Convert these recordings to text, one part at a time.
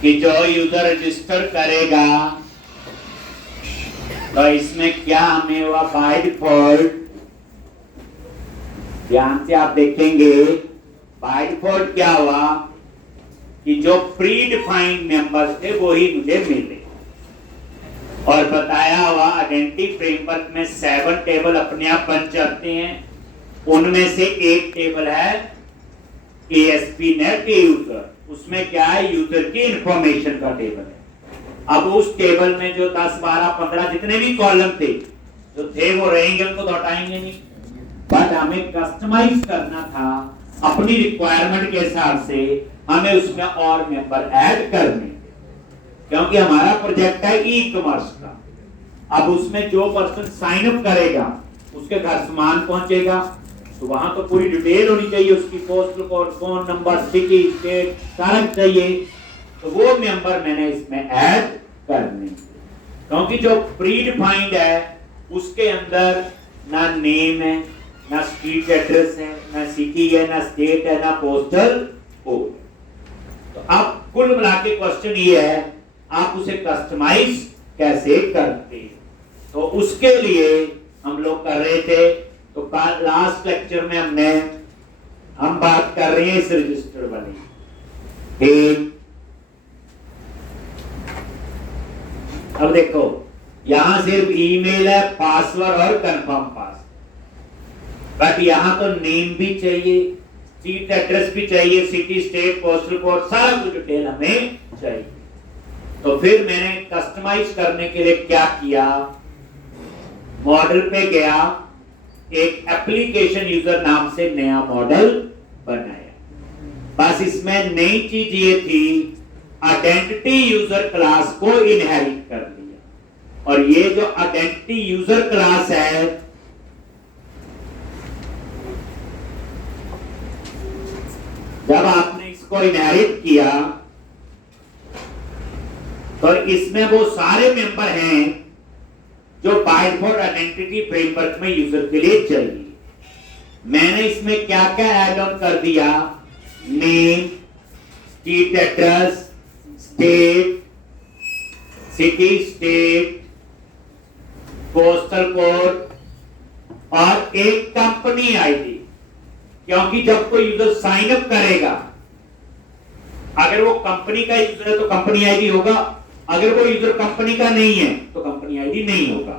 कि जो user register करेगा तो इसमें क्या हमें हुआ बाय डिफॉल्ट, ध्यान से आप देखेंगे बाय डिफॉल्ट क्या हुआ कि जो प्री डिफाइंड मेंबर्स थे वो ही मुझे मिले। और बताया हुआ आइडेंटिटी फ्रेमवर्क में 7 टेबल अपने आप बन जाते हैं, उनमें से एक टेबल है ASP.NET यूजर, उसमें क्या है यूजर की इंफॉर्मेशन का टेबल है। अब उस टेबल में जो 10 12 15 जितने भी कॉलम थे जो थे वो रहेंगे, उनको तो हटाएंगे नहीं, बट हमें कस्टमाइज करना था अपनी रिक्वायरमेंट के हिसाब से, हमें उसमें और मेंबर ऐड करने, क्योंकि हमारा प्रोजेक्ट है ई कॉमर्स का। अब उसमें जो पर्सन साइन अप करेगा उसके घर सामान पहुंचेगा, तो वहां तो पूरी डिटेल होनी चाहिए, उसकी postal code, phone number, city, state सारा चाहिए, तो वो मेंबर मैंने इसमें ऐड करने, क्योंकि जो प्री डिफाइंड है उसके अंदर ना नेम है, ना स्ट्रीट एड्रेस है, ना सिटी है, ना स्टेट है, ना पोस्टल कोड। तो अब कुल मिला के क्वेश्चन ये है आप उसे कस्टमाइज कैसे करते हैं, तो उसके लिए हम लोग कर रहे थे। तो लास्ट लेक्चर में हम बात कर रहे हैं इस रजिस्टर वाली, ठीक। अब देखो यहां सिर्फ ईमेल है, पासवर्ड और कंफर्म पासवर्ड, बट यहां तो नेम भी चाहिए, स्ट्रीट एड्रेस भी चाहिए, सिटी, स्टेट, पोस्टल कोड, सारा कुछ डिटेल हमें चाहिए। तो फिर मैंने कस्टमाइज करने के लिए क्या किया, मॉडल पे गया, एक एप्लीकेशन यूजर नाम से नया मॉडल बनाया। बस इसमें नई चीज ये थी आइडेंटिटी यूजर क्लास को इनहेरिट कर लिया, और ये जो आइडेंटिटी यूजर क्लास है जब आपने इसको इनहेरिट किया तो इसमें वो सारे मेंबर हैं जो बाय डिफॉल्ट आइडेंटिटी फ्रेमवर्क में यूजर के लिए चाहिए। मैंने इसमें क्या क्या ऐड ऑन कर दिया, name, street address, state, city, state, postal code और एक कंपनी आईडी, क्योंकि जब कोई यूजर साइन अप करेगा अगर वो कंपनी का यूजर है तो कंपनी आईडी होगा, अगर वो यूजर कंपनी का नहीं है तो कंपनी आईडी नहीं होगा।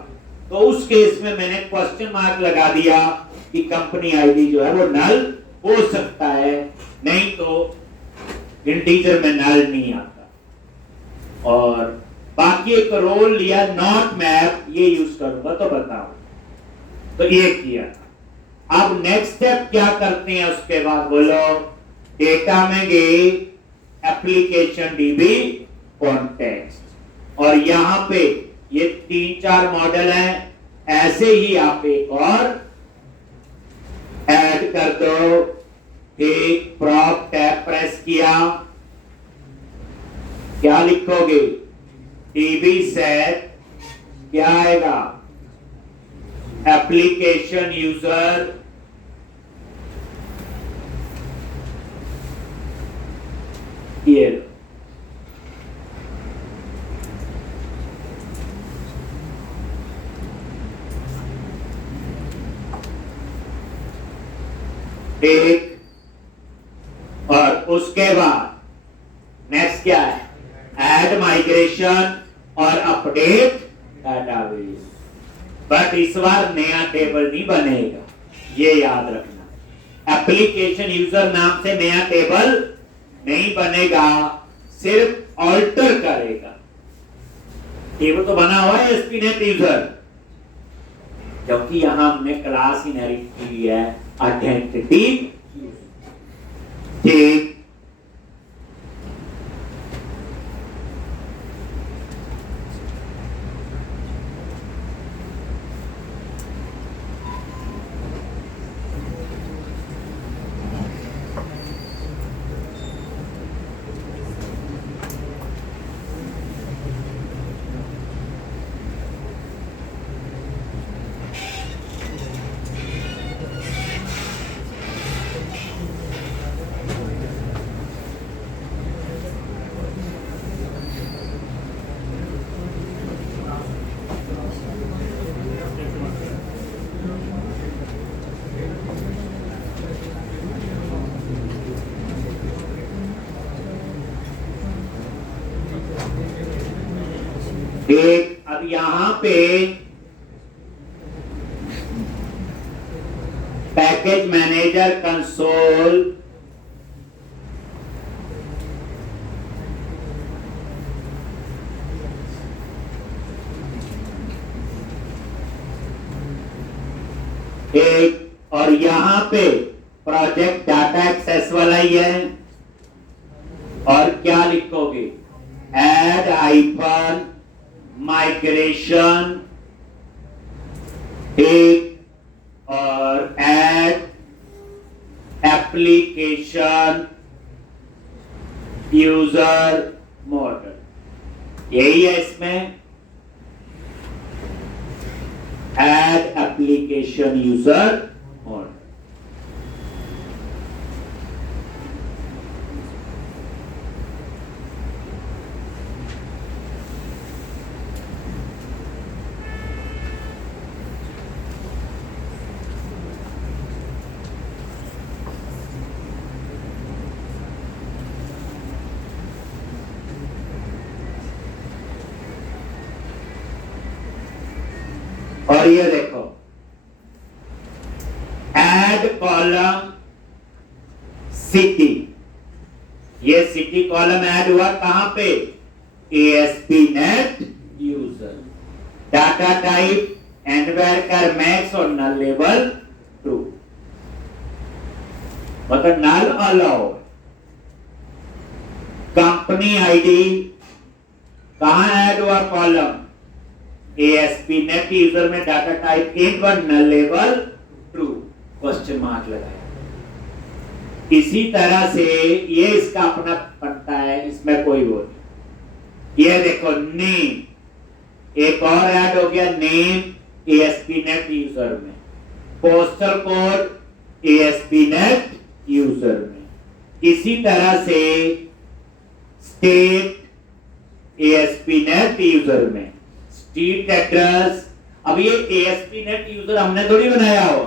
तो उस केस में मैंने क्वेश्चन मार्क लगा दिया कि कंपनी आईडी जो है वो नल हो सकता है, नहीं तो इंटीजर में नल नहीं आता। और बाकी एक रोल लिया नॉट मैप, ये यूज करूंगा तो बताओ, तो ये किया। अब नेक्स्ट स्टेप क्या करते हैं उसके बाद बोलो, डेटा में गए एप्लीकेशन डीबी कॉन्टेक्स्ट, और यहां पे ये 3-4 मॉडल हैं, ऐसे ही आप एक और ऐड कर दो। एक प्रॉप टैब प्रेस किया, क्या लिखोगे, डीबी सेट, क्या आएगा, एप्लीकेशन यूजर, ये एक, और उसके बाद नेक्स्ट क्या है, ऐड माइग्रेशन और अपडेट डाटाबेस। बट इस बार नया टेबल नहीं बनेगा, ये याद रखना। एप्लीकेशन यूजर नाम से नया टेबल नहीं बनेगा, सिर्फ ऑल्टर करेगा। टेबल तो बना हुआ है ASP.NET यूजर, जबकि यहां हमने क्लास इनहेरिट की है आइडेंटिटी, ठीक। ठीक, अब यहां पे पैकेज मैनेजर कंसोल एक, और यहां पे प्रोजेक्ट डाटा एक्सेस वाला ही है। और क्या लिखोगे? ऐड आइकन माइग्रेशन, एक, और ऐड एप्लीकेशन यूजर मॉडल, यही है इसमें, ऐड एप्लीकेशन यूजर मॉडल। और ये देखो, ऐड कॉलम सिटी, ये सिटी कॉलम ऐड हुआ कहां पे? ASP.NET user, data type एनवायर max और नल लेवल ट्रू, मतलब नल अलाउ। कंपनी आईडी कहां ऐड हुआ? कॉलम ASP.NET यूजर में, डाटा टाइप int व नल लेवल ट्रू, क्वेश्चन मार्क लगाया। इसी तरह से ये इसका अपना बनता है, इसमें कोई वो नहीं। ये देखो नेम, एक और ऐड हो गया नेम ASP.NET यूजर में, पोस्टल कोड ASP.NET यूजर में। इसी तरह से स्टेट ASP.NET यूजर में, स्ट्रीट एड्रेस। अब ये ASP.NET यूजर हमने थोड़ी बनाया हो,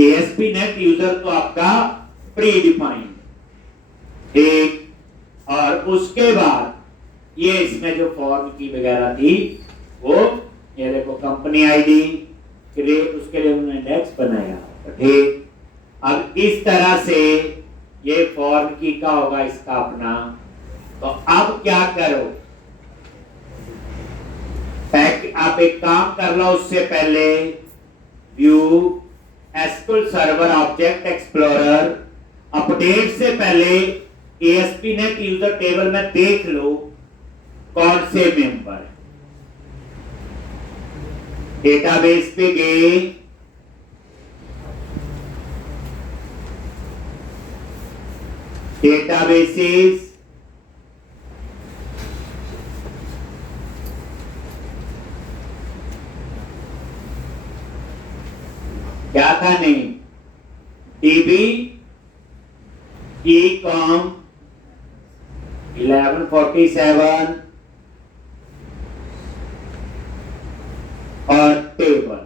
ASP.NET यूजर तो आपका प्री डिफाइंड। एक, और उसके बाद ये इसमें जो फॉर्म की वगैरह थी वो, ये देखो कंपनी आईडी, उसके लिए उन्होंने इंडेक्स बनाया। ठीक, अब इस तरह से ये फॉर्म की का होगा इसका अपना। तो अब क्या करो, आप एक काम कर लो, उससे पहले view SQL server object explorer update से पहले ASP.NET यूजर टेबल में देख लो कौन से मेंबर। डेटाबेस पे गए, डेटाबेसेस, क्या था नेम? DB ecom 1147 और टेबल।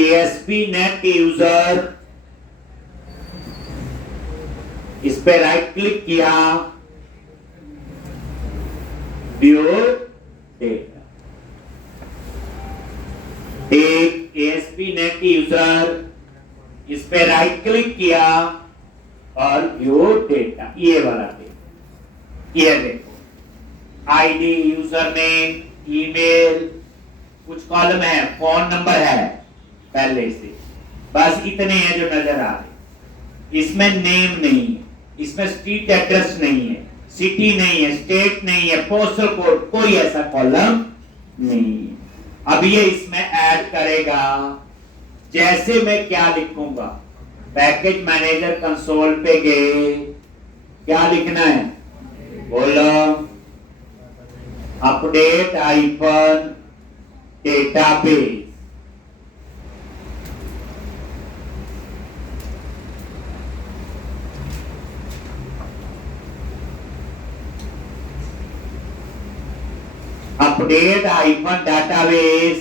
ASP.NET यूजर, इस पे राइट क्लिक किया, व्यू डेटा। एक ASP.NET यूजर, इस पे राइट क्लिक किया और व्यू डेटा, ये वाला डेटा। ये देखो आईडी, यूजर नेम, ईमेल, कुछ कॉलम है, फोन नंबर है पहले से, बस इतने हैं जो नजर आ रहे। इसमें नेम नहीं है, इसमें स्ट्रीट एड्रेस नहीं है, सिटी नहीं है, स्टेट नहीं है, पोस्टल कोड, कोई ऐसा कॉलम नहीं है। अब ये इसमें ऐड करेगा, जैसे मैं क्या लिखूंगा, पैकेज मैनेजर कंसोल पे गए, क्या लिखना है? बोलो, update icon database. Update hyphen database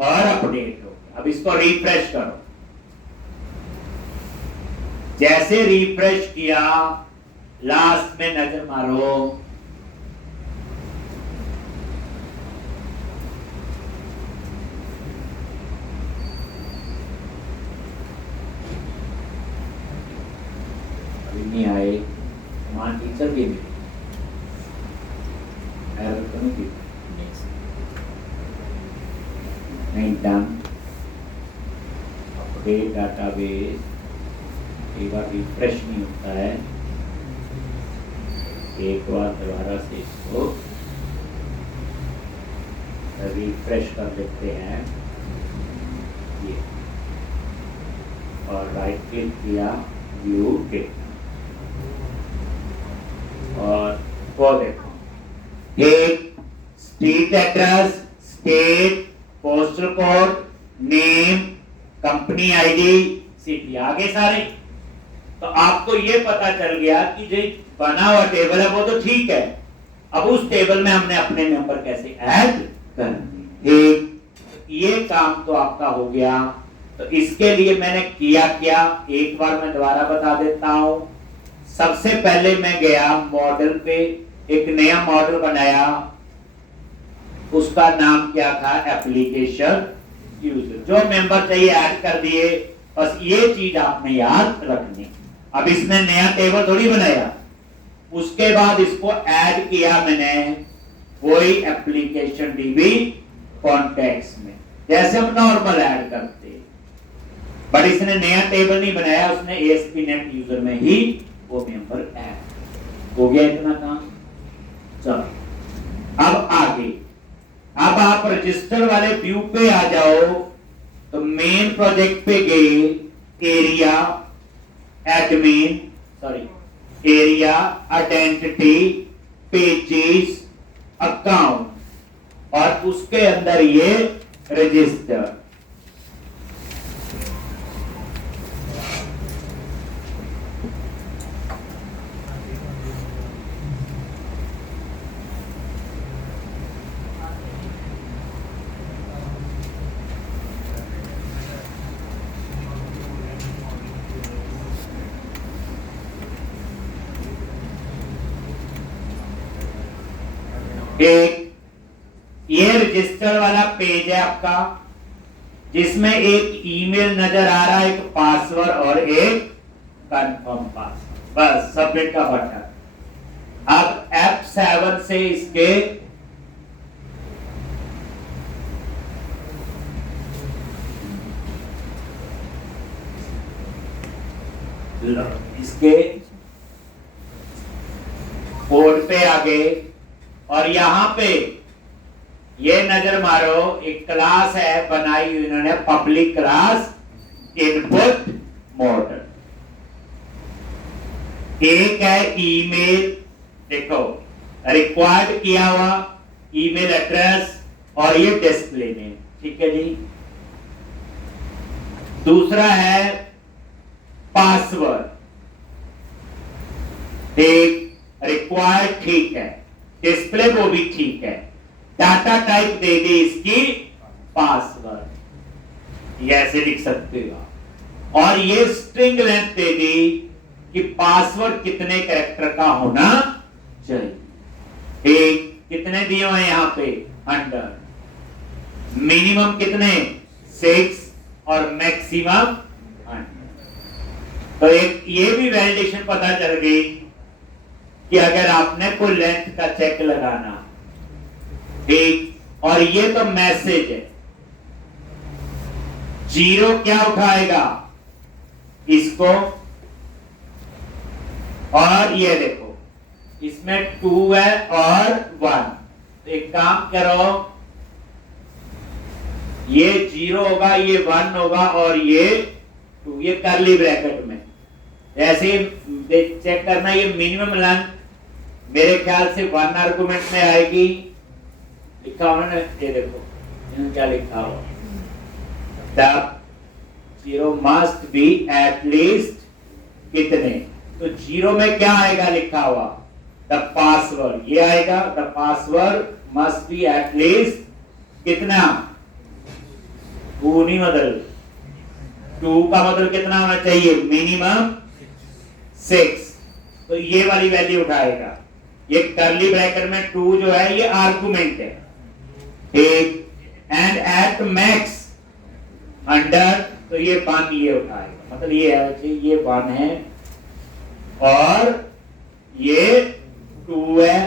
और अपडेट हो गया। अब इसको रिफ्रेश करो। जैसे रिफ्रेश किया, लास्ट में नजर मारो, अभी नहीं आए, वहां टीचर भी नहीं, एरर तो नहीं, नहीं डन। अपडेट डाटाबेस, एक बार रिफ्रेश नहीं होता है, एक बार दोबारा से इसको रिफ्रेश कर देते हैं ये, और राइट क्लिक किया, व्यू डेटा, और वो देखो एक street address, state, postal code, name, company ID, city, आगे सारे। तो आपको ये पता चल गया कि जो बना हुआ टेबल है वो तो ठीक है, अब उस टेबल में हमने अपने मेंबर कैसे ऐड करने, एक ये काम तो आपका हो गया। तो इसके लिए मैंने किया क्या, एक बार मैं दोबारा बता देता हूं। सबसे पहले मैं गया मॉडल पे, एक नया मॉडल बनाया, उसका नाम क्या था, एप्लीकेशन यूजर। जो मेंबर चाहिए ऐड कर दिए, बस ये चीज आपने याद रखनी। अब इसमें नया टेबल थोड़ी बनाया, उसके बाद इसको ऐड किया मैंने वही एप्लीकेशन डीबी कॉन्टेक्ट्स में, जैसे हम नॉर्मल ऐड करते, बट इसने नया टेबल नहीं बनाया, उसने ASP.NET यूजर में ही वो मेंबर ऐड हो गया। इतना काम। चलो अब आगे, अब आप रजिस्टर वाले व्यू पे आ जाओ, तो मेन प्रोजेक्ट पे गए, area admin, sorry area identity pages account, और उसके अंदर ये रजिस्टर। एक ये रजिस्टर वाला पेज है आपका, जिसमें एक ईमेल नजर आ रहा है, एक पासवर्ड और एक कंफर्म पासवर्ड, बस सबमिट का बटन। अब F7 से इसके कोड पे आ गए, और यहां पे ये नजर मारो, एक क्लास है बनाई इन्होंने, पब्लिक क्लास इनपुट मॉडल। एक है ईमेल, देखो रिक्वायर्ड किया हुआ ईमेल एड्रेस और ये डिस्प्ले नेम, ठीक है जी। दूसरा है पासवर्ड, एक रिक्वायर्ड, ठीक है, डिस्प्ले वो भी ठीक है, डाटा टाइप दे दी इसकी पासवर्ड, ये ऐसे लिख सकते हो, और ये स्ट्रिंग लेंथ दे दी कि पासवर्ड कितने कैरेक्टर का होना चाहिए। एक कितने दिए हुए हैं यहां पे 100, मिनिमम कितने 6 और मैक्सिमम 100। तो एक ये भी वैलिडेशन पता चल गई कि अगर आपने कोई लेंथ का चेक लगाना, ठीक, और ये तो मैसेज है, जीरो क्या उठाएगा इसको, और ये देखो इसमें 2 है और 1, तो एक काम करो, ये 0 होगा, ये 1 होगा, और ये 2, ये करली ब्रैकेट में, ऐसे चेक करना। ये मिनिमम लेंथ मेरे ख्याल से 1 आर्गुमेंट में आएगी, लिखा होना ना, ये देखो क्या लिखा हो, the 0 must be at least कितने, तो 0 में क्या आएगा लिखा हुआ, द पासवर्ड, ये आएगा, the password must be at least कितना, 2 नहीं मतलब 2 का मतलब कितना होना चाहिए, मिनिमम 6। तो ये वाली वैल्यू उठाएगा। ये कर्ली ब्रैकेट में 2 जो है ये आर्गुमेंट है, ठीक। एंड एट मैक्स 100, तो ये 1 ये उठाएगा, मतलब ये है कि ये 1 है और ये 2 है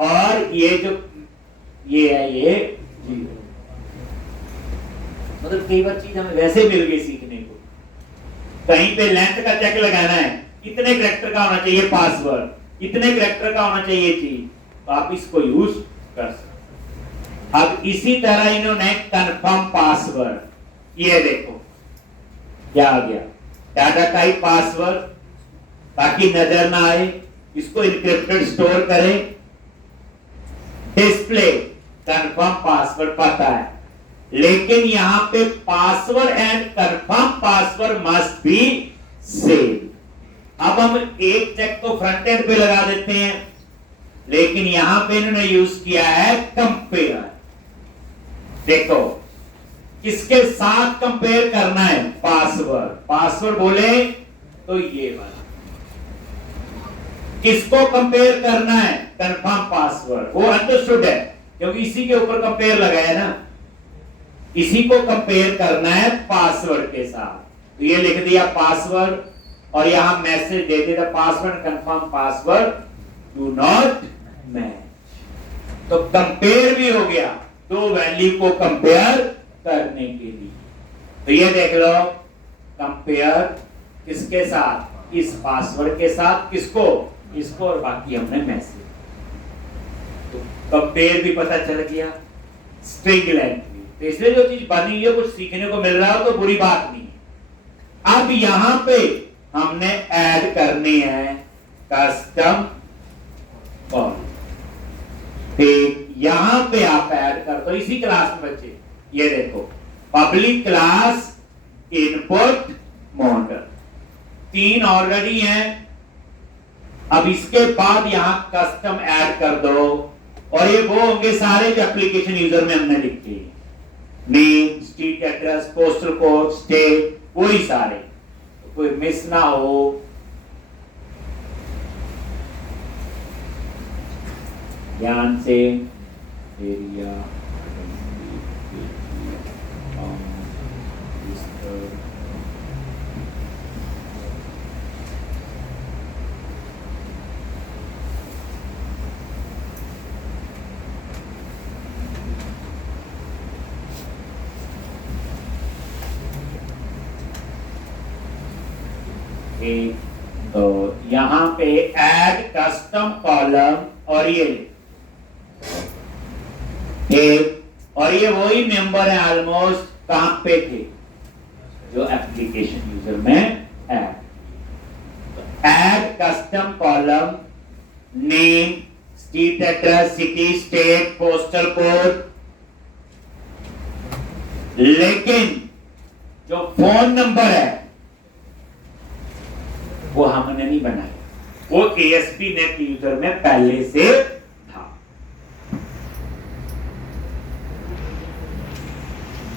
और ये जो ये है ये 0। मतलब कई बार चीज हमें वैसे मिल गई सीखने को। कहीं पे लेंथ का चेक लगाना है, इतने कैरेक्टर का होना चाहिए पासवर्ड, इतने कैरेक्टर का होना चाहिए चीज, तो आप इसको यूज कर सकते। अब इसी तरह इन्होंने कंफर्म पासवर्ड, ये देखो क्या आ गया, डाटा टाइप पासवर्ड, ताकि नजर ना आए, इसको इनक्रिप्टेड स्टोर करें। डिस्प्ले कंफर्म पासवर्ड पता है, लेकिन यहां पे password and confirm password must be same. अब हम एक चेक को फ्रंट एंड पे लगा देते हैं, लेकिन यहां पे इन्होंने यूज किया है कंपेयर। देखो किसके साथ कंपेयर करना है, पासवर्ड, पासवर्ड बोले तो ये वाला। किसको कंपेयर करना है, कंफर्म पासवर्ड, वो अंडरस्टूड है क्योंकि इसी के ऊपर कंपेयर लगाया ना, इसी को कंपेयर करना है पासवर्ड के साथ। तो ये लिख दिया पासवर्ड और यहां मैसेज दे दिया password confirm password do not match. तो कंपेयर भी हो गया, 2 वैल्यू को कंपेयर करने के लिए। तो ये देख लो कंपेयर किसके साथ, इस पासवर्ड के साथ, किसको, इसको, और बाकी हमने मैसेज। तो कंपेयर भी पता चल गया, स्ट्रिंग लेंथ भी। तो इसलिए जो चीज बनी है कुछ सीखने को मिल रहा हो तो बुरी बात नहीं है। अब यहां पे हमने ऐड करनी है कस्टम कॉल, ठीक। यहां पे आप ऐड कर दो इसी क्लास में बच्चे, ये देखो public class input model, 3 already हैं। अब इसके बाद यहां कस्टम ऐड कर दो और ये वो होंगे सारे जो एप्लीकेशन यूजर में हमने लिखे, name, street address, postal code, state, वही सारे, तो कोई मिस ना हो। ध्यान से एरिया तो यहां पे ऐड कस्टम कॉलम और ये ठीक, और ये वही मेंबर है ऑलमोस्ट कहां पे थे जो एप्लीकेशन यूजर में add custom column, name, street address, city, state, postal code, लेकिन जो फोन नंबर है वो हमने नहीं बनाया, वो ASP.NET यूजर में पहले से था।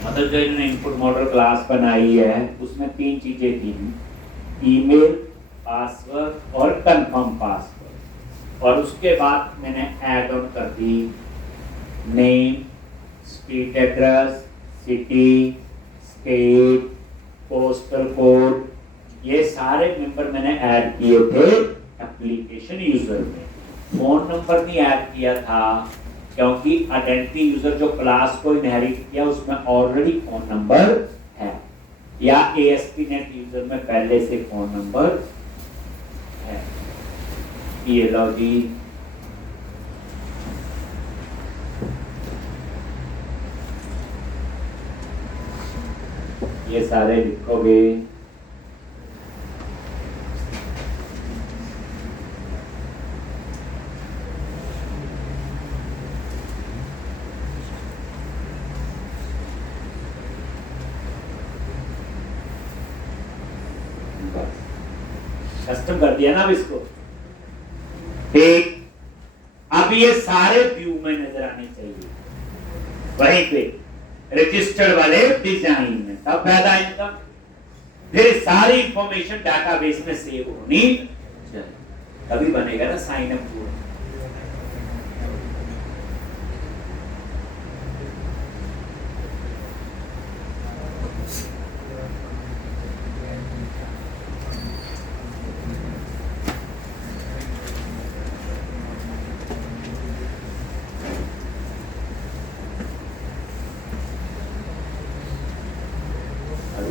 मतलब जो इन्होंने इनपुट मॉडल क्लास बनाई है उसमें 3 चीजें थी, ईमेल, पासवर्ड और कंफर्म पासवर्ड, और उसके बाद मैंने ऐड ऑन कर the name, street address, city, state, postal code, ये सारे मेंबर मैंने ऐड किए थे एप्लीकेशन यूजर में। फोन नंबर नहीं ऐड किया था क्योंकि आइडेंटिटी यूजर जो क्लास को इनहेरिट किया उसमें ऑलरेडी फोन नंबर है, या ASP.NET यूजर में पहले से फोन नंबर है। ये लो जी, ये सारे लिखोगे, कस्टम कर दिया ना अब इसको, ठीक। अब अब ये सारे व्यू में नजर आने चाहिए, वहीं पे रजिस्टर्ड वाले डिजाइन में, तब फायदा इनका। फिर सारी इंफॉर्मेशन डाटाबेस में सेव होनी चाहिए, तभी बनेगा ना साइन अप पूरा।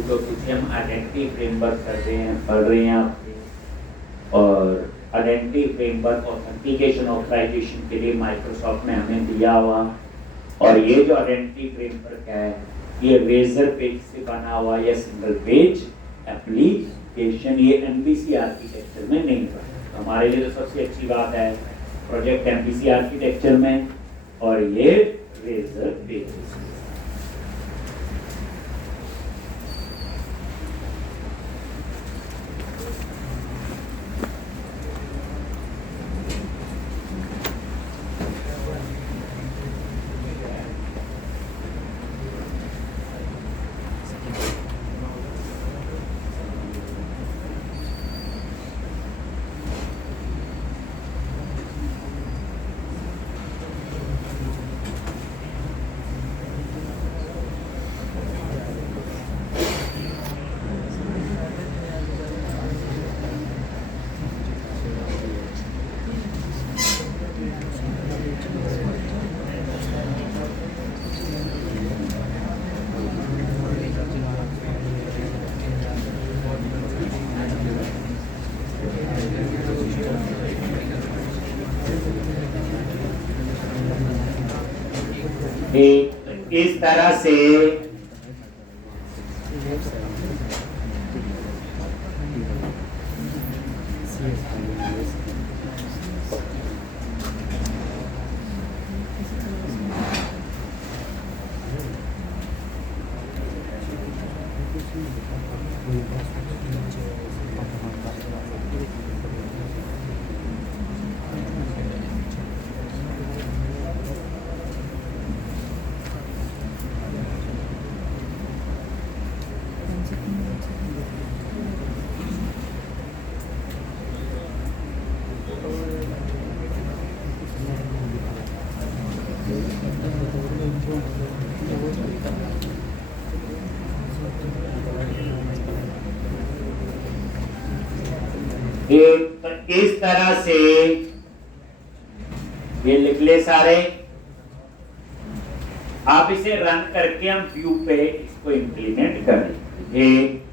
तो कुछ हम आइडेंटिटी फ्रेमवर्क कर रहे हैं, पढ़ रहे हैं आपके, और आइडेंटिटी फ्रेमवर्क ऑथेंटिकेशन ऑथराइजेशन के लिए माइक्रोसॉफ्ट ने हमें दिया हुआ। और ये जो आइडेंटिटी फ्रेमवर्क है ये रेजर पेज से बना हुआ या सिंगल पेज एप्लीकेशन, ये एमपीसी आर्किटेक्चर में नहीं बना। हमारे लिए तो सबसे अच्छी बात है प्रोजेक्ट एमपीसी आर्किटेक्चर में, और ये रेजर पेज। इस तरह से इस तरह से ये लिख ले सारे। आप इसे रन करके हम व्यू पे इसको इंप्लीमेंट करेंगे।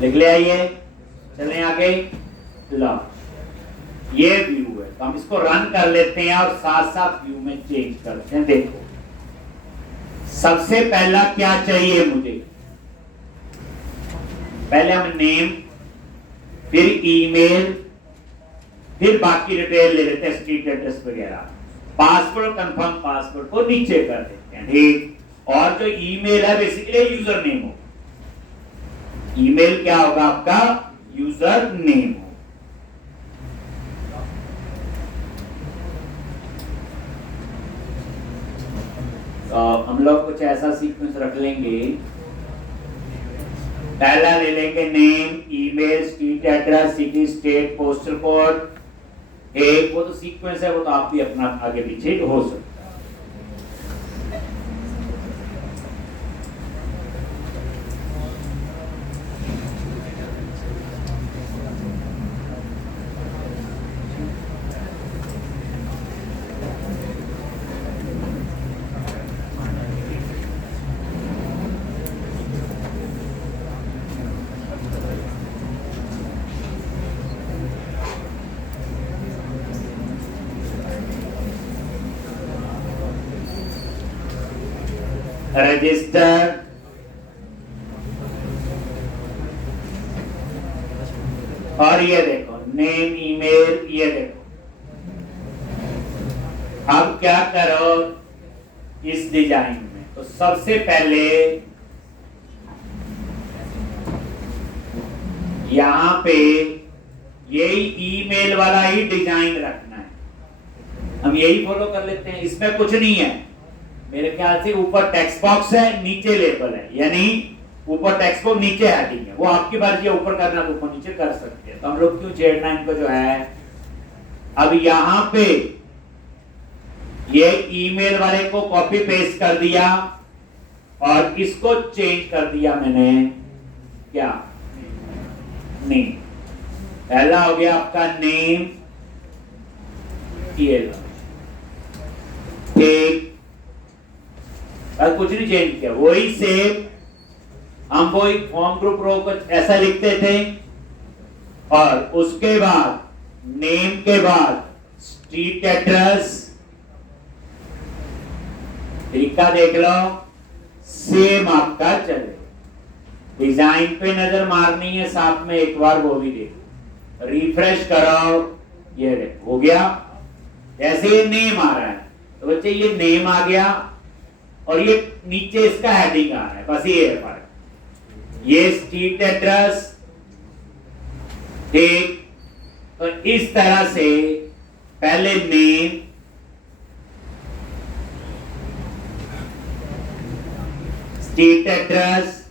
लिख ले आइए, चलें आगे। लो ये व्यू है, तो हम इसको रन कर लेते हैं और साथ साथ व्यू में चेंज करते हैं। देखो सबसे पहला क्या चाहिए मुझे, पहले हम नेम, फिर ईमेल, फिर बाकी डिटेल ले लेते हैं, स्ट्रीट एड्रेस वगैरह। पासवर्ड, कंफर्म पासवर्ड को नीचे कर देते हैं, ठीक। और जो ईमेल है बेसिकली यूजर नेम हो। ईमेल क्या होगा आपका, यूजर नेम हो। तो हम लोग कुछ ऐसा सीक्वेंस रख लेंगे, पहला ले लेंगे name, email, street address, city, state, postal code. एक वो तो सीक्वेंस है, वो तो आप भी अपना आगे पीछे हो सकता है। रजिस्टर, और ये देखो नेम, ईमेल, ये देखो। अब क्या करो इस डिजाइन में, तो सबसे पहले यहां पे यही ईमेल वाला ही डिजाइन रखना है। हम यही फॉलो कर लेते हैं, इसमें कुछ नहीं है मेरे ख्याल से। ऊपर टेक्स्ट बॉक्स है, नीचे लेबल है, यानी ऊपर टेक्स्ट बॉक्स, नीचे हेडिंग है। वो आपकी मर्जी है, ऊपर करना तो ऊपर नीचे कर सकते हैं। तो हम लोग क्यों छेड़ना इनको जो है। अब यहां पे ये ईमेल वाले को कॉपी पेस्ट कर दिया और इसको चेंज कर दिया मैंने क्या, नेम। पहला हो गया आपका नेम, ठीक, और कुछ नहीं चेंज किया, वही सेम। हम वो एक फॉर्म ग्रुप रो को ऐसा लिखते थे और उसके बाद नेम के बाद स्ट्रीट एड्रेस, तरीका देख लो, सेम आपका चले। डिजाइन पे नजर मारनी है, साथ में एक बार वो भी देखो, रिफ्रेश करो, ये देखो हो गया। जैसे ये नेम आ रहा है तो बच्चे ये नेम आ गया और ये नीचे इसका हेडिंग आ रहा है, बस ये है फर्क। ये स्ट्रीट एड्रेस, ठीक। तो इस तरह से पहले नेम, स्ट्रीट एड्रेस,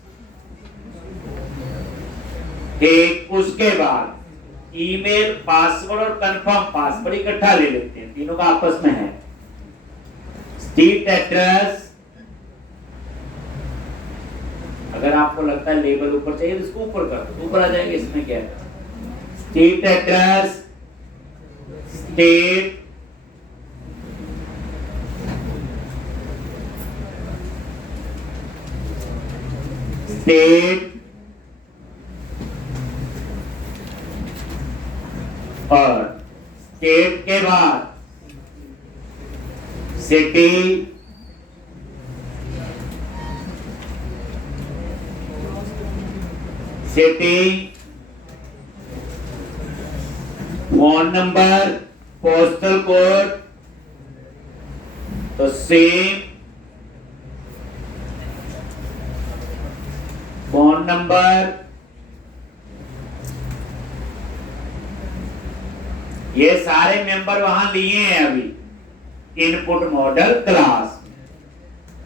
ठीक, उसके बाद ईमेल, पासवर्ड और कंफर्म पासवर्ड इकट्ठा ले लेते हैं, तीनों का आपस में है। स्ट्रीट एड्रेस, अगर आपको लगता है लेबल ऊपर चाहिए तो इसको ऊपर कर दो, ऊपर आ जाएगा, इसमें क्या है। स्ट्रीट एड्रेस, स्टेट, स्टेट और स्टेट के बाद city, city, phone number, postal code, तो सेम फोन नंबर, ये सारे मेंबर वहां लिए हैं अभी input model class.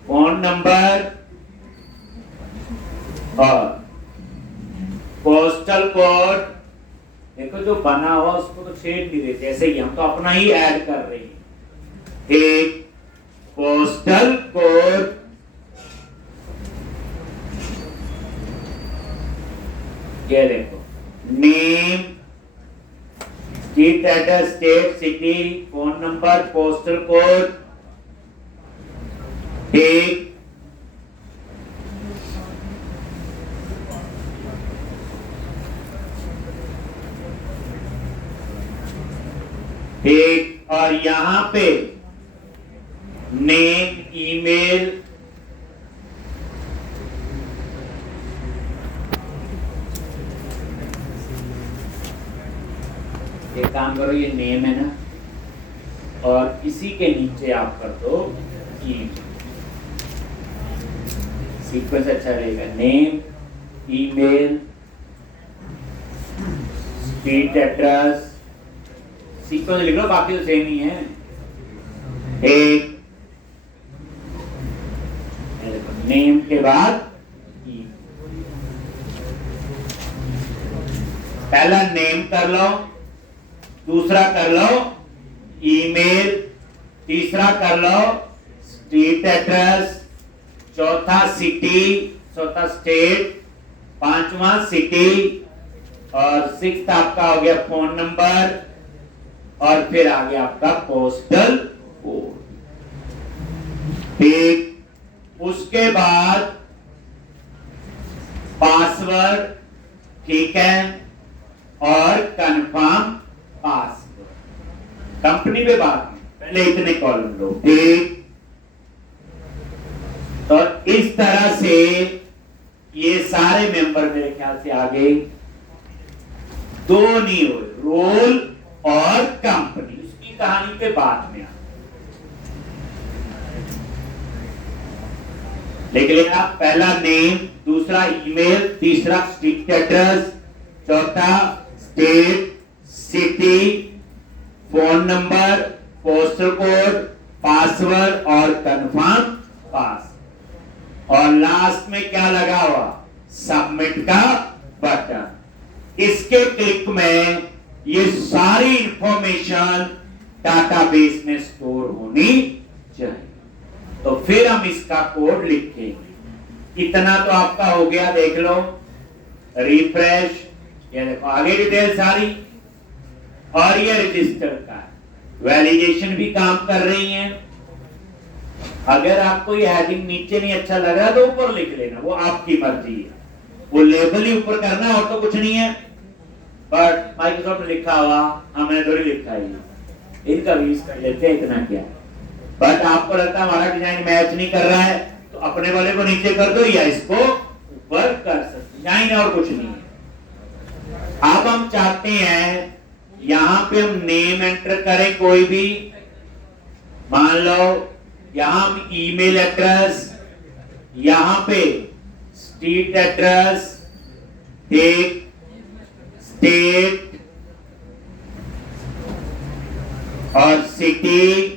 Phone number और पोस्टल कोड, देखो जो बना हुआ उसको तो छेड़ नहीं देते, ऐसे ही हम तो अपना ही ऐड कर रहे हैं। एक पोस्टल कोड, ये देखो name, street address, state, city, phone number, postal code, ठीक। ठीक, और यहां पे नेम, ईमेल, एक काम करो, ये नेम है ना, और इसी के नीचे आप कर दो सीक्वेंस, अच्छा रहेगा। Name, email, street address, sequence लिख लो, बाकी तो सेम ही है। एक नेम के बाद पहला नेम कर लो, दूसरा कर लो ईमेल, तीसरा कर लो स्ट्रीट एड्रेस, चौथा सिटी, चौथा स्टेट, पांचवा सिटी, और सिक्स्थ आपका हो गया फोन नंबर, और फिर आ गया आपका पोस्टल कोड, ठीक। उसके बाद पासवर्ड, ठीक है, और कंफर्म पासवर्ड। कंपनी पे बात नहीं, पहले इतने कॉलम लो, ठीक। तो इस तरह से ये सारे मेंबर मेरे ख्याल से आ गए। दो नहीं हुए, रोल और कंपनी, उसकी कहानी पे बाद में लिख लेना। पहला नेम, दूसरा ईमेल, तीसरा स्ट्रीट एड्रेस, चौथा state, city, phone number, postal code, password और कंफर्म पास, और लास्ट में क्या लगा हुआ, सबमिट का बटन। इसके क्लिक में ये सारी इंफॉर्मेशन डाटाबेस में स्टोर होनी चाहिए। तो फिर हम इसका कोड लिखेंगे। इतना तो आपका हो गया, देख लो, रिफ्रेश, ये देखो आगे डिटेल सारी, और ये रजिस्टर का वैलिडेशन भी काम कर रही है। अगर आपको ये हेडिंग नीचे नहीं अच्छा लग रहा तो ऊपर लिख लेना, वो आपकी मर्जी है, वो लेबल ही ऊपर करना और तो कुछ नहीं है। बट माइक्रोसॉफ्ट लिखा हुआ, हमने थोड़ी लिखा है, इनका भी यूज कर लेते हैं, इतना क्या। बट आपको लगता है हमारा डिजाइन मैच नहीं कर रहा है तो अपने वाले को नीचे कर दो या इसको ऊपर कर सकते, डिजाइन और कुछ नहीं है। अब हम चाहते हैं यहां पे हम नेम एंटर करें कोई भी, मान लो यहां हम ईमेल एड्रेस, यहां पे स्ट्रीट एड्रेस, स्टेट और सिटी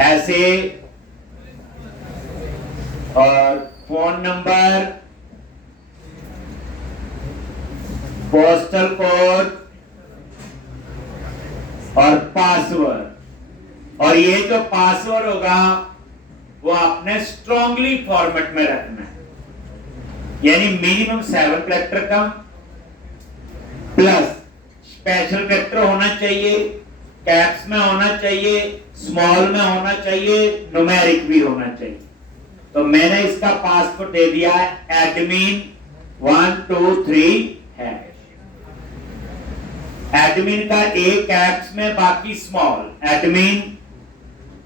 ऐसे, और फोन नंबर, पोस्टल कोड और पासवर्ड। और ये जो पासवर्ड होगा वो आपने स्ट्रांगली फॉर्मेट में रखना है, यानी मिनिमम 7 कैरेक्टर का प्लस स्पेशल कैरेक्टर होना चाहिए, कैप्स में होना चाहिए, स्मॉल में होना चाहिए, न्यूमेरिक भी होना चाहिए। तो मैंने इसका पासवर्ड दे दिया है एडमिन 123 है। एडमिन का ए कैप्स में, बाकी स्मॉल, एडमिन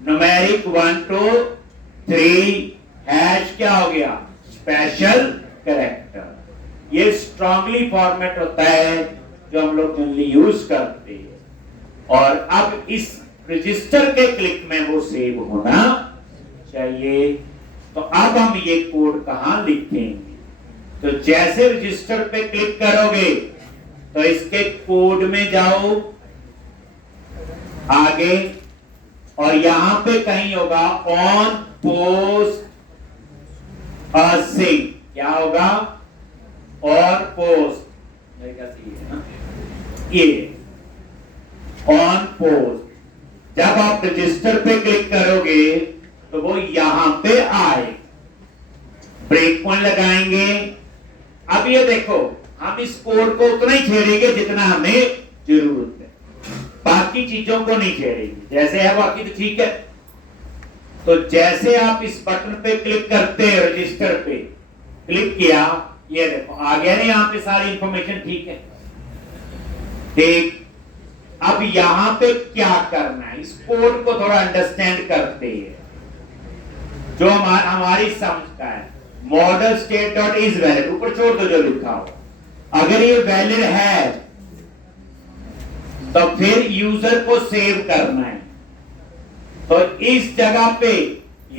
न्यूमेरिक 123 हैश क्या हो गया, स्पेशल कैरेक्टर। ये स्ट्रांगली फॉर्मेट होता है जो हम लोग जनरली यूज करते हैं, और अब इस रजिस्टर के क्लिक में वो सेव होना चाहिए। तो अब हम ये कोड कहां लिखेंगे, तो जैसे रजिस्टर पे क्लिक करोगे तो इसके कोड में जाओ आगे, और यहां पे कहीं होगा ऑन पोस्ट अ सिंक, क्या होगा, और पोस्ट, ये ऑन पोस्ट। जब आप रजिस्टर पे क्लिक करोगे तो वो यहां पे आए, ब्रेक पॉइंट लगाएंगे। अब ये देखो, हम इस कोड को उतना ही छेड़ेंगे जितना हमें जरूरत है, बाकी चीजों को नहीं छेड़ेंगे। जैसे है बाकी तो ठीक है। तो जैसे आप इस बटन पे क्लिक करते हैं, रजिस्टर पे क्लिक किया, ये देखो आ गया ना, यहां पे सारी इंफॉर्मेशन ठीक है, ठीक। अब यहां पे क्या करना है, इस कोड को थोड़ा अंडरस्टैंड करते हैं, जो हमारी समझ का है। Model state dot is valid, ऊपर छोड़ दो जो लिखा हो। अगर ये वैलिड है तो फिर यूजर को सेव करना है। तो इस जगह पे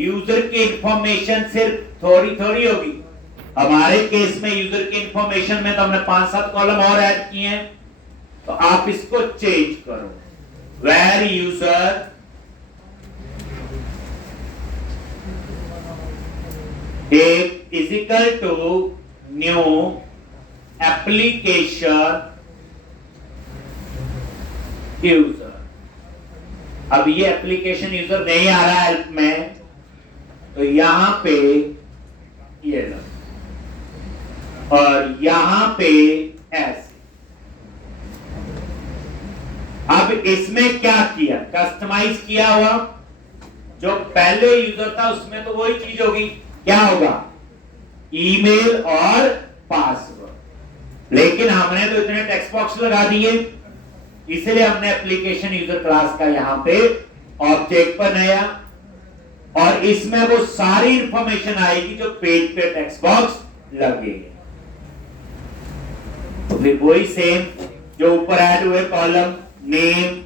यूजर की इंफॉर्मेशन सिर्फ थोड़ी थोड़ी होगी। हमारे केस में यूजर की इंफॉर्मेशन में तो हमने 5-7 कॉलम और ऐड किए हैं, तो आप इसको चेंज करो, वेर यूजर एक is equal to new application user. अब ये एप्लीकेशन यूजर नहीं आ रहा है हेल्प में, तो यहां पे ये लो, और यहां पे ऐसे। अब इसमें क्या किया, कस्टमाइज किया हुआ, जो पहले यूजर था उसमें तो वही चीज होगी, क्या होगा, ईमेल और पासवर्ड। लेकिन हमने तो इतने टेक्स्ट बॉक्स लगा दिए, इसलिए हमने एप्लीकेशन यूजर क्लास का यहां पे ऑब्जेक्ट बनाया, और इसमें वो सारी इंफॉर्मेशन आएगी जो पेज पे टेक्स्ट बॉक्स लगे। तो फिर वही सेम जो ऊपर ऐड हुए column, name,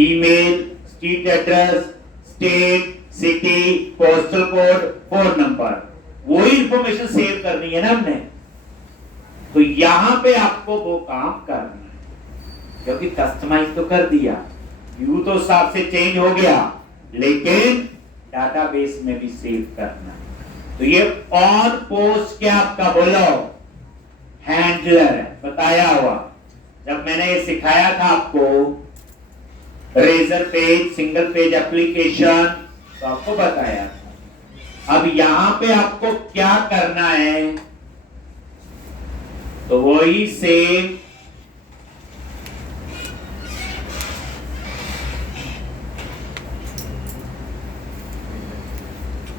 email, street address, state, city, postal code, phone number, वही इंफॉर्मेशन सेव करनी है ना हमने। तो यहां पे आपको वो काम करना है, क्योंकि कस्टमाइज तो कर दिया, व्यू तो हिसाब से चेंज हो गया, लेकिन डाटाबेस में भी सेव करना है। तो ये ऑन पोस्ट क्या आपका बोलो हैंडलर है, बताया हुआ जब मैंने ये सिखाया था आपको Razor page, single page application, तो आपको बताया था। अब यहां पे आपको क्या करना है, तो वही सेम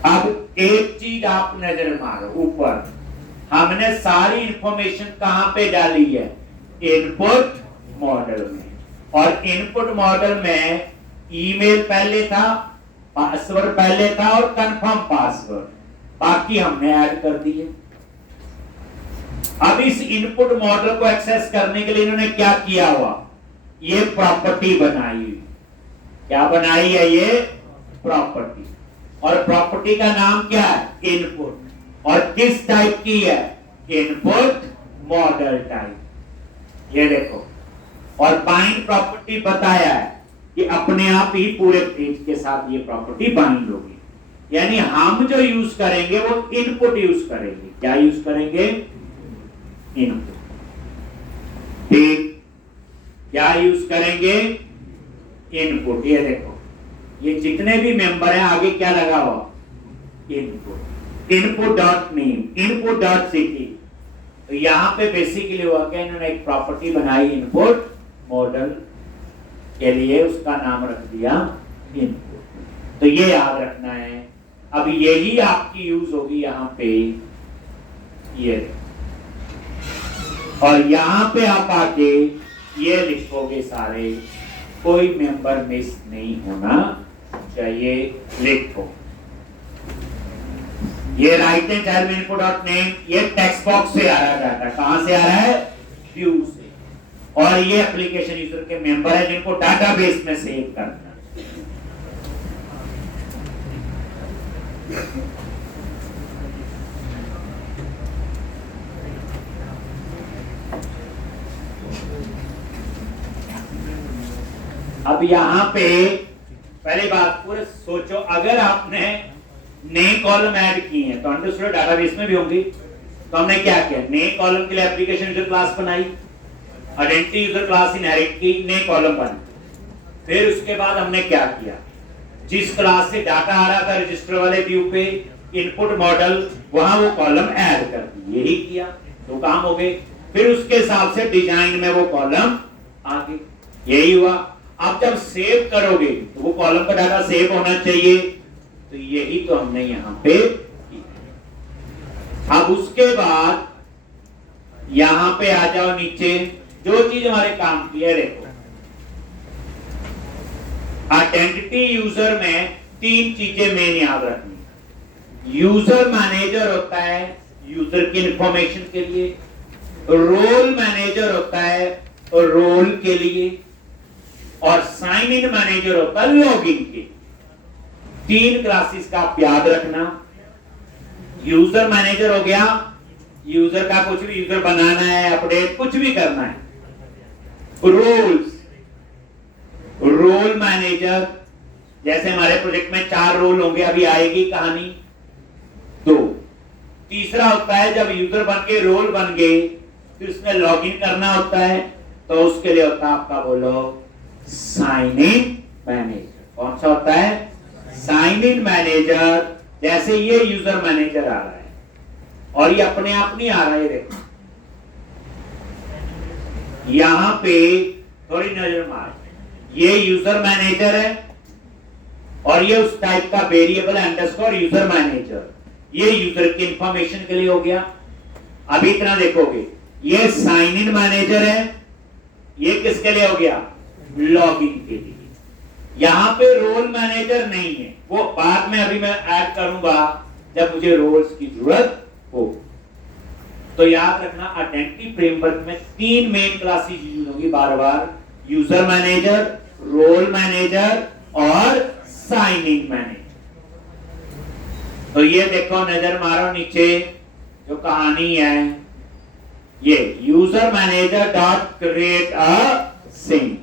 अब एक चीज आप नजर मारो, ऊपर हमने सारी इंफॉर्मेशन कहां पे डाली है, इनपुट मॉडल में। और इनपुट मॉडल में ईमेल पहले था, पासवर्ड पहले था और कंफर्म पासवर्ड, बाकी हमने ऐड कर दिए। अब इस इनपुट मॉडल को एक्सेस करने के लिए इन्होंने क्या किया हुआ, ये प्रॉपर्टी बनाई। क्या बनाई है, ये प्रॉपर्टी। और प्रॉपर्टी का नाम क्या है, इनपुट। और किस टाइप की है, इनपुट मॉडल टाइप। ये देखो, और बाइंड प्रॉपर्टी बताया है कि अपने आप ही पूरे पेज के साथ ये प्रॉपर्टी बाइंड होगी। यानी हम जो यूज करेंगे वो इनपुट यूज करेंगे। क्या यूज करेंगे, इनपुट। ठीक, क्या यूज करेंगे, इनपुट। ये देखो, ये जितने भी मेंबर हैं आगे क्या लगा हुआ, input. Input dot name, input dot city. तो यहां पे बेसिकली हुआ क्या, इन्होंने एक प्रॉपर्टी बनाई इनपुट मॉडल के लिए, उसका नाम रख दिया इनपुट। तो ये याद रखना है। अब यही आपकी यूज होगी यहां पे, ये। और यहां पे आप आके ये लिखोगे सारे, कोई मेंबर मिस नहीं होना चाहिए, लिखो। ये राइट हैंड साइड में इनपुट डॉट नेम, ये टेक्स्ट बॉक्स से आ रहा है डाटा। कहां से आ रहा है, व्यू से। और ये एप्लीकेशन यूजर के मेंबर है जिनको डाटाबेस में सेव करना। अब यहां पे पहली बात पूरे सोचो, अगर आपने नए कॉलम ऐड किए हैं तो अंडरस्टूड डाटाबेस में भी होंगे। तो हमने क्या किया, नए कॉलम के लिए एप्लीकेशन यूजर क्लास बनाई, आइडेंटिटी यूजर क्लास इनहेरिट की, नए कॉलम बने। फिर उसके बाद हमने क्या किया, जिस क्लास से डाटा आ रहा था रजिस्टर वाले व्यू पे, इनपुट मॉडल, वहां वो कॉलम ऐड कर दी। यही किया, दो काम हो गए। फिर उसके हिसाब से डिजाइन में वो कॉलम आ गए, यही हुआ। आप जब सेव करोगे तो वो कॉलम का डाटा सेव होना चाहिए, तो यही तो हमने यहां पे किया। अब उसके बाद यहां पे आ जाओ नीचे, जो चीज हमारे काम की है देखो, आइडेंटिटी यूजर में तीन चीजें मेन याद रखनी। यूजर मैनेजर होता है यूजर की इंफॉर्मेशन के लिए, रोल मैनेजर होता है रोल के लिए, और साइन इन मैनेजर होता है लॉगिन के। तीन क्लासेस का आप याद रखना। यूजर मैनेजर हो गया, यूजर का कुछ भी, यूजर बनाना है, अपडेट कुछ भी करना है। रोल्स, रोल मैनेजर, जैसे हमारे प्रोजेक्ट में 4 रोल होंगे, अभी आएगी कहानी 2। तीसरा होता है जब यूजर बन के रोल बन गए, फिर उसमें लॉगिन करना होता है, तो उसके लिए होता है आपका बोलो साइन इन मैनेजर। कौन सा होता है, साइन इन मैनेजर। जैसे ये यूजर मैनेजर आ रहा है और ये अपने आप नहीं आ रहा है, देखो यहां पे थोड़ी नजर मार, ये यूजर मैनेजर है और ये उस टाइप का वेरिएबल अंडरस्कोर यूजर मैनेजर, ये यूजर की इंफॉर्मेशन के लिए हो गया। अभी इतना देखोगे, ये साइन इन मैनेजर है, ये किसके लिए हो गया, लॉगिन के लिए। यहां पे रोल मैनेजर नहीं है, वो बाद में अभी मैं ऐड करूंगा जब मुझे रोल्स की जरूरत हो। तो याद रखना आइडेंटिटी फ्रेमवर्क में 3 मेन क्लासेस यूज होंगी बार बार, यूजर मैनेजर, रोल मैनेजर और साइनिंग मैनेजर। तो ये देखो, नजर मारो नीचे जो कहानी है, ये user manager dot create async.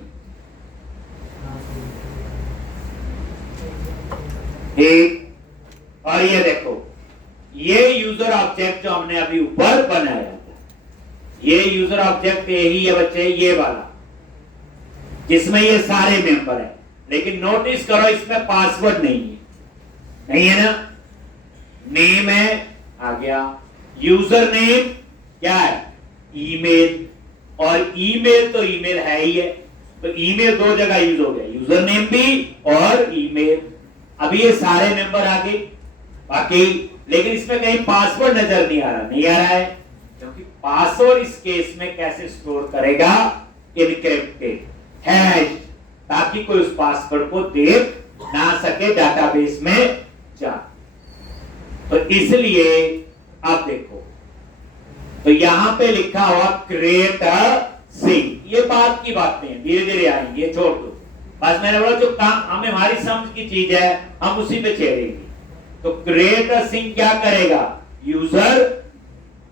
ठीक, और ये देखो, ये यूजर ऑब्जेक्ट जो हमने अभी ऊपर बनाया था, ये यूजर ऑब्जेक्ट यही है बच्चे, ये वाला जिसमें ये सारे मेंबर है। लेकिन नोटिस करो इसमें पासवर्ड नहीं है, नहीं है ना। नेम है, आ गया। यूजर नेम क्या है, ईमेल, और ईमेल तो ईमेल है ही है, तो ईमेल 2 जगह यूज हो गया, यूजर नेम भी और ईमेल। अभी ये सारे मेंबर आ गए बाकी, लेकिन इसमें कहीं पासवर्ड नजर नहीं आ रहा, नहीं आ रहा है, क्योंकि पासवर्ड इस केस में कैसे स्टोर करेगा, इनक्रिप्टेड, हैश, ताकि कोई उस पासवर्ड को देख ना सके डाटाबेस में जा। तो इसलिए अब देखो, तो यहां पे लिखा हुआ क्रिएट अ सिंक, ये बात की बात नहीं है, धीरे धीरे आएंगे, ये छोड़ दो। बस मैंने बोला जो काम हमें हमारी समझ की चीज है हम उसी पे छेड़ेंगे। तो क्रिएट अ सिंक क्या करेगा, यूजर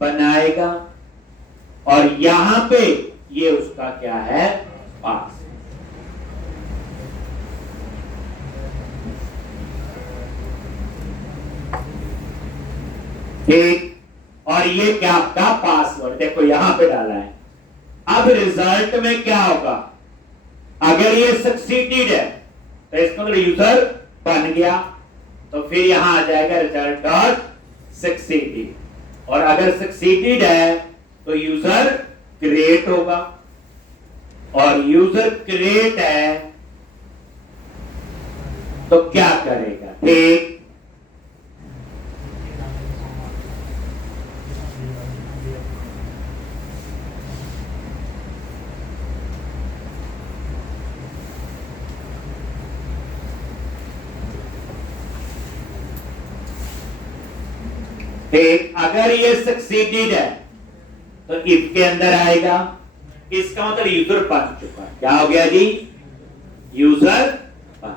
बनाएगा, और यहां पे ये उसका क्या है, पास। ठीक, और ये क्या आपका पासवर्ड देखो यहां पे डाला है। अब रिजल्ट में क्या होगा, अगर ये सक्सीडेड है तो इसका मतलब यूजर बन गया, तो फिर यहां आ जाएगा रिजल्ट डॉट सक्सीडेड, और अगर सक्सीडेड है तो यूजर क्रिएट होगा, और यूजर क्रिएट है तो क्या करेगा, ठीक, ठीक, अगर ये सक्सीडेड है तो इफ के अंदर आएगा, इसका मतलब यूजर बन चुका है, क्या हो गया जी, यूजर बन।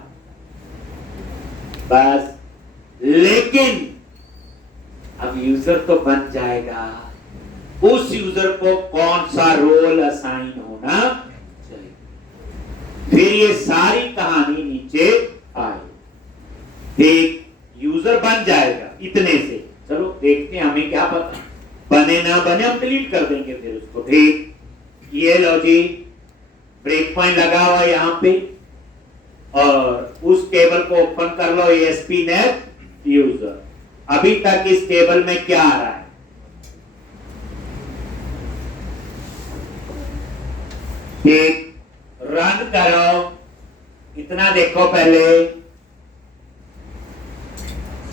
बस, लेकिन अब यूजर तो बन जाएगा, उस यूजर को कौन सा रोल असाइन होना चाहिए, फिर ये सारी कहानी नीचे आए। ठीक, यूजर बन जाएगा इतने से, चलो देखते हैं, हमें क्या पता, बने ना बने हम डिलीट कर देंगे फिर उसको। ठीक, ये लो जी, ब्रेक पॉइंट लगा हुआ यहां पे, और उस टेबल को ओपन कर लो, ASP.NET यूजर। अभी तक इस टेबल में क्या आ रहा है, ठीक, रन करो, इतना देखो पहले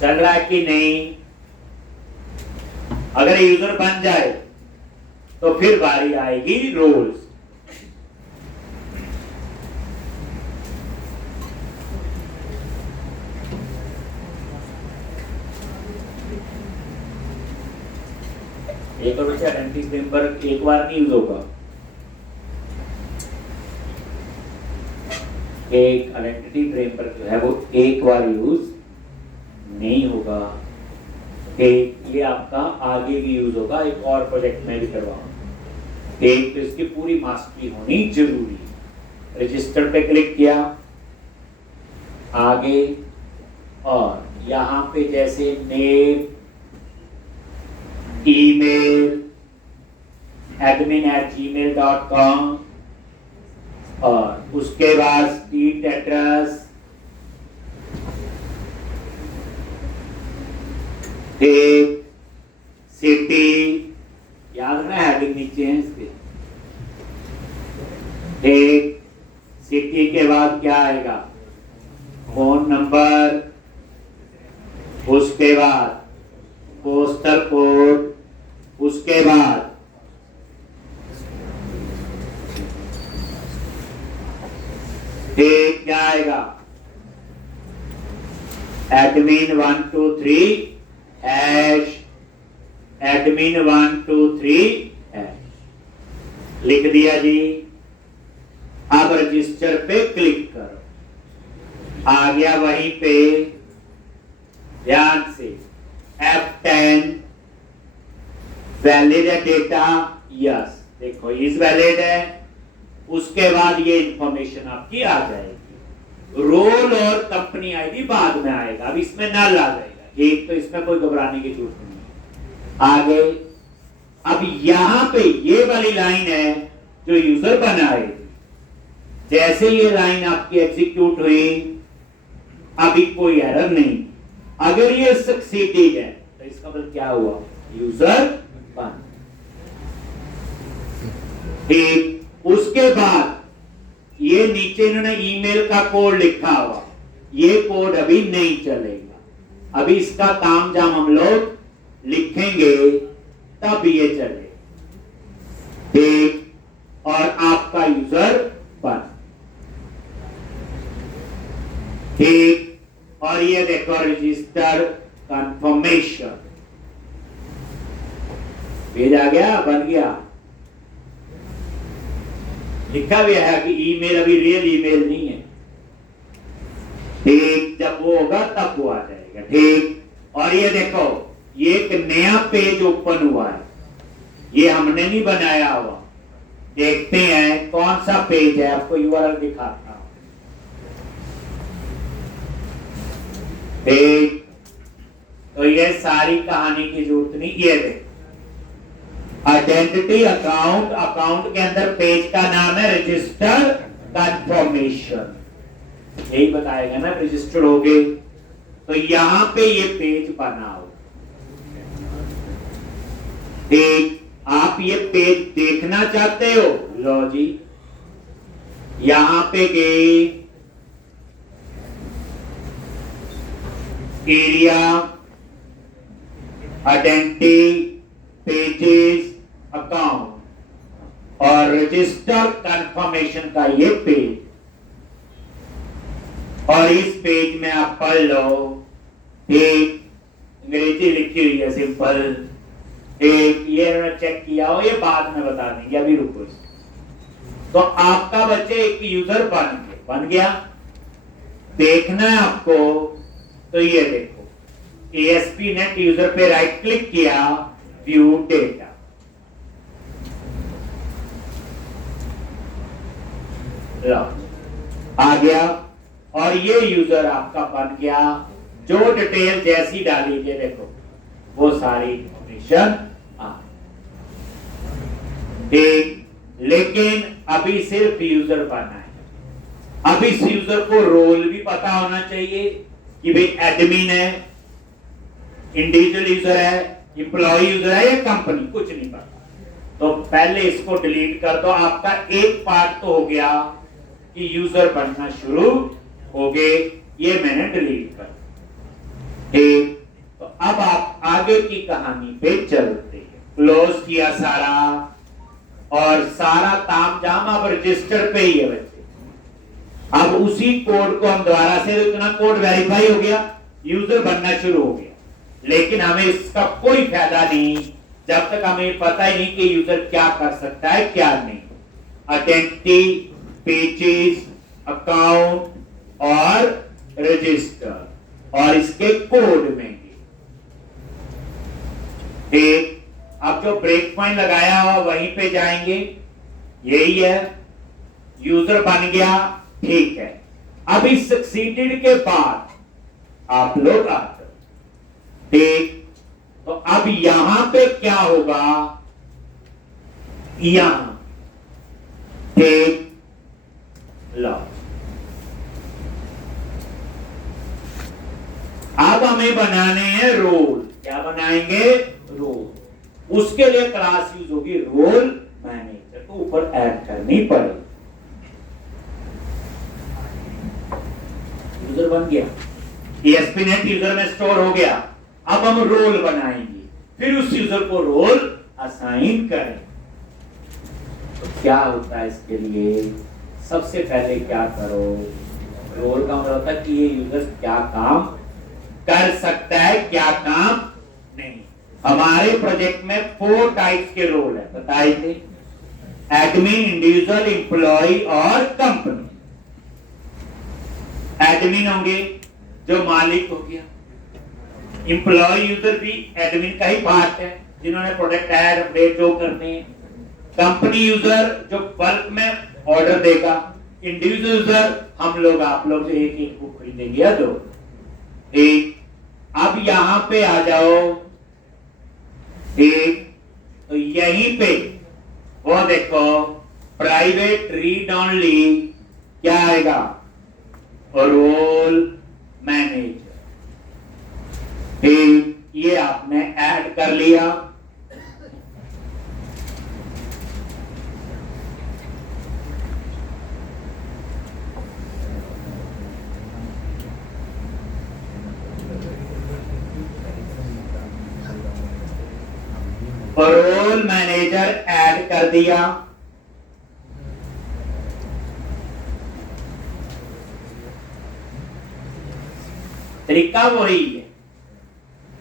चल रहा है कि नहीं। अगर यूजर बन जाए तो फिर बारी आएगी रोल्स। एक और बच्चा आइडेंटिटी फ्रेमवर्क एक बार नहीं यूज होगा, एक आइडेंटिटी फ्रेमवर्क जो है वो एक बार यूज नहीं होगा। ये आपका आगे भी यूज होगा, एक और प्रोजेक्ट में भी करवाऊंगा। तो इसकी पूरी मास्टरी होनी जरूरी है। रजिस्टर पे क्लिक किया, आगे, और यहां पे जैसे नेम, ईमेल, admin@gmail.com, और उसके बाद स्ट्रीट एड्रेस, डेट, सिटी, याद रखना हेडिंग नीचे है इसके। डेट, सिटी के बाद क्या आएगा, फोन नंबर, उसके बाद पोस्टल कोड, उसके बाद डेट क्या आएगा, admin 123 हैश, एडमिन 1 2 3 है, लिख दिया जी। अब रजिस्टर पे क्लिक करो, आ गया वहीं पे, ध्यान से F10 वैलिड है डेटा, यस, देखो इज वैलिड है। उसके बाद ये इंफॉर्मेशन आपकी आ जाएगी। रोल और कंपनी आईडी बाद में आएगा, अब इसमें नल आ जाएगा, ठीक, तो इसमें कोई घबराने की जरूरत नहीं। आगे अब यहां पे ये वाली लाइन है जो यूजर बनाएगी, जैसे ये लाइन आपकी एग्जीक्यूट हुई, अभी कोई एरर नहीं। अगर ये सक्सीडेड है तो इसका मतलब क्या हुआ, यूजर बन, ठीक। उसके बाद ये नीचे इन्होंने ईमेल का कोड लिखा हुआ, ये कोड अभी नहीं चलेगा, अभी इसका काम जाम हम लोग लिखेंगे तब ये चले, ठीक। और आपका यूजर बन, ठीक। और ये देखो रजिस्टर कंफर्मेशन पेज आ गया, बन गया, लिखा भी है कि ईमेल अभी रियल ईमेल नहीं है, ठीक। जब वो होगा तब वो आ जाएगा, ठीक। और ये देखो ये एक नया पेज ओपन हुआ है, ये हमने नहीं बनाया हुआ, देखते हैं कौन सा पेज है, आपको यूआरएल दिखाता हूं, ठीक। तो ये सारी कहानी की जरूरत नहीं, ये देखो आइडेंटिटी अकाउंट, अकाउंट के अंदर पेज का नाम है रजिस्टर कंफर्मेशन, यही बताएगा ना, रजिस्टर हो गए तो यहां पे ये पेज बनाओ, ठीक। आप ये पेज देखना चाहते हो, लो जी, यहां पे गए, एरिया, आइडेंटिटी, पेजेस, अकाउंट और रजिस्टर कंफर्मेशन का ये पेज, और इस पेज में आप पढ़ लो, एक अंग्रेजी लिखी हुई है सिंपल, एक ये इन्होंने चेक किया हो, ये बाद में बता देंगे, अभी रुको। तो आपका बच्चे एक यूजर बन गया, देखना है आपको, तो ये देखो ASP.NET यूजर पे राइट क्लिक किया, व्यू डेटा, आ गया, और ये यूजर आपका बन गया, जो डिटेल जैसी डाली, ये देखो वो सारी इंफॉर्मेशन आ, ठीक। लेकिन अभी सिर्फ यूजर बना है, अब इस यूजर को रोल भी पता होना चाहिए कि भाई एडमिन है, इंडिविजुअल यूजर है, एम्प्लॉय यूजर है या कंपनी, कुछ नहीं पता, तो पहले इसको डिलीट कर दो। आपका एक पार्ट तो हो गया कि यूजर बनना शुरू हो गए, ये मैंने डिलीट कर, ठीक। तो अब आप आगे की कहानी पे चलते हैं, क्लोज किया सारा, और सारा ताम जाम अब रजिस्टर पे ही है बच्चे। अब उसी कोड को हम दोबारा से, इतना कोड वेरीफाई हो गया, यूजर बनना शुरू हो गया, लेकिन हमें इसका कोई फायदा नहीं जब तक हमें पता ही नहीं कि यूजर क्या कर सकता है क्या नहीं। आइडेंटिटी, पेजेस, अकाउंट और रजिस्टर, और इसके कोड में, ठीक। अब जो ब्रेक पॉइंट लगाया हुआ वहीं पे जाएंगे, यही है, यूजर बन गया, ठीक है। अब इस सक्सीडेड के बाद आप लोग आते, ठीक। तो अब यहां पे क्या होगा, यहां, ठीक, लो, अब हमें बनाने हैं रोल, क्या बनाएंगे, रोल। उसके लिए क्लास यूज होगी रोल मैनेजर, तो ऊपर ऐड करनी पड़ेगी। यूजर बन गया, ASP.NET यूजर में स्टोर हो गया, अब हम रोल बनाएंगे, फिर उस यूजर को रोल असाइन करें। तो क्या होता है इसके लिए, सबसे पहले क्या करो, रोल का मतलब होता है कि ये यूजर क्या काम कर सकता है, क्या काम नहीं। हमारे प्रोजेक्ट में 4 टाइप्स के रोल है, बताए थे, एडमिन, इंडिविजुअल, एम्प्लॉय और कंपनी। एडमिन होंगे जो मालिक हो गया, एम्प्लॉय यूजर भी एडमिन का ही पार्ट है जिन्होंने प्रोडक्ट ऐड अपडेट जो करने हैं, कंपनी यूजर जो बल्क में ऑर्डर देगा, इंडिविजुअल यूजर हम लोग आप लोग एक एक बुक खरीदेंगे या 2 एक। अब यहां पे आ जाओ एक, तो यहीं पे वो देखो प्राइवेट रीड ओनली क्या आएगा, रोल मैनेजर। ठीक, ये आपने ऐड कर लिया। रोल मैनेजर ऐड कर दिया। तरीका वो रही है,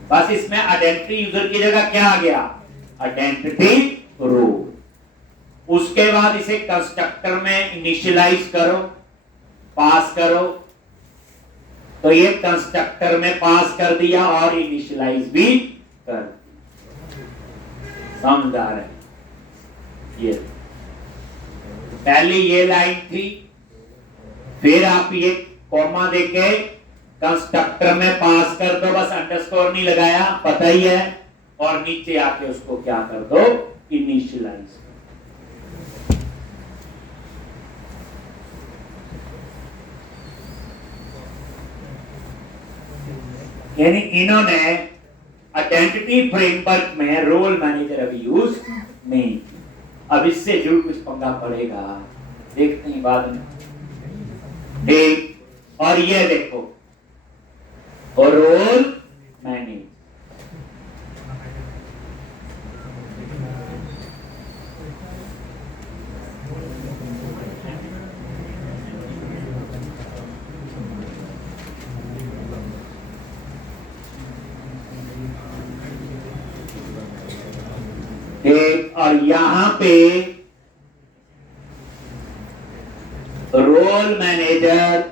बस इसमें आइडेंटिटी यूजर की जगह क्या आ गया, आइडेंटिटी रोल। उसके बाद इसे कंस्ट्रक्टर में इनिशियलाइज करो, पास करो, तो ये कंस्ट्रक्टर में पास कर दिया और इनिशियलाइज भी कर दिया। समझदार है ये, पहले ये लाइन थी, फिर आप ये कॉमा देके कंस्ट्रक्टर में पास कर दो, बस अंडरस्कोर नहीं लगाया, पता ही है, और नीचे आके उसको क्या कर दो, इनिशियलाइज। यानी इन्होंने आइडेंटिटी फ्रेमवर्क में रोल मैनेजर अभी यूज नहीं किया। अब इससे जरूर कुछ पंगा पड़ेगा, देखते हैं बाद में। ठीक, और ये देखो रोल मैनेजर, और यहां पे रोल मैनेजर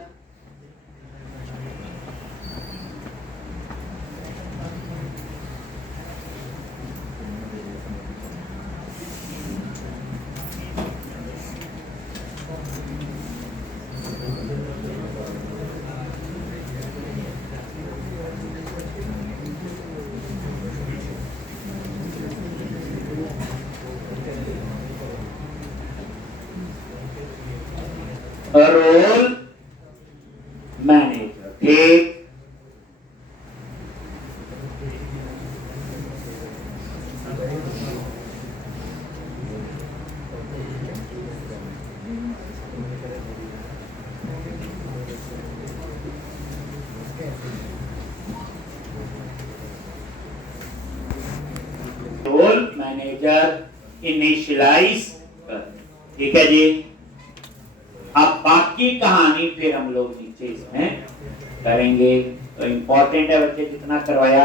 रोल मैनेजर। ठीक, रोल मैनेजर इनिशियलाइज कर। ठीक है जी, अब बाकी कहानी फिर हम लोग नीचे इसमें करेंगे। तो इंपॉर्टेंट है बच्चे, जितना करवाया